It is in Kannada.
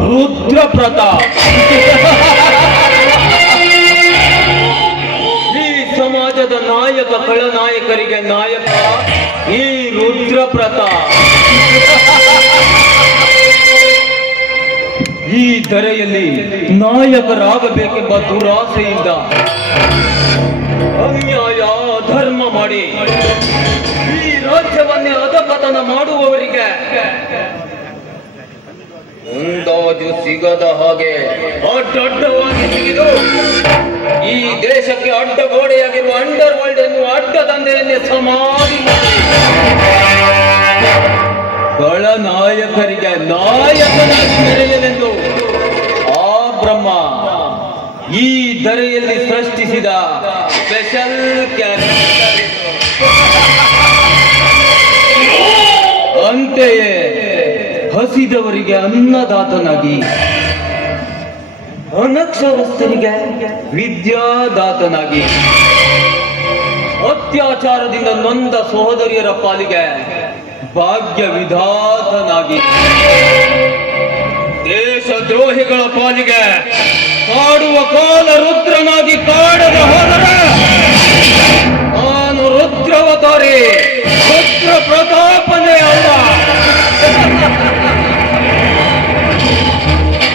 ರುದ್ರ ಪ್ರತಾಪ್ ಈ ಸಮಾಜದ ನಾಯಕ ಖಳನಾಯಕರಿಗೆ ನಾಯಕ ಈ ರುದ್ರ ಪ್ರತಾಪ್ ಈ ಧರೆಯಲ್ಲಿ ನಾಯಕರಾಗಬೇಕೆಂಬ ದುರಾಸೆಯಿಂದ ಅನ್ಯಾಯ ಅಂದಾಜು ಸಿಗದ ಹಾಗೆ ಅಡ್ಡಡ್ಡವಾಗಿ ತೆಗೆದು ಈ ದೇಶಕ್ಕೆ ಅಡ್ಡ ಗೋಡೆಯಾಗಿರುವ ಅಂಡರ್ ವರ್ಲ್ಡ್ ಎನ್ನುವ ಅಡ್ಡ ದಂಧೆಯನ್ನೇ ಸಮಾಧಿ ಕಳ ನಾಯಕರಿಗೆ ನಾಯಕನಾಗಿ ಆ ಬ್ರಹ್ಮ ಈ ದರೆಯಲ್ಲಿ ಸೃಷ್ಟಿಸಿದ ಸ್ಪೆಷಲ್ ಕ್ಯಾರೆಕ್ಟರ್. ಅಂತೆಯೇ ಹಸಿದವರಿಗೆ ಅನ್ನದಾತನಾಗಿ. ಅನಕ್ಷರಸ್ಥರಿಗೆ ವಿದ್ಯಾದಾತನಾಗಿ. ಅತ್ಯಾಚಾರದಿಂದ ನೊಂದ ಸಹೋದರಿಯರ ಪಾಲಿಗೆ ಭಾಗ್ಯ ವಿಧಾತನಾಗಿ ದೇಶದ್ರೋಹಿಗಳ ಪಾಲಿಗೆ ಕಾಡುವ ಕಾಲ ರುದ್ರನಾಗಿ ಕಾಡದ ಹೋದರೆ. ನಾನು ರುದ್ರವತಾರಿ ರುದ್ರ ಪ್ರತಾಪನೇ ಅಲ್ಲ.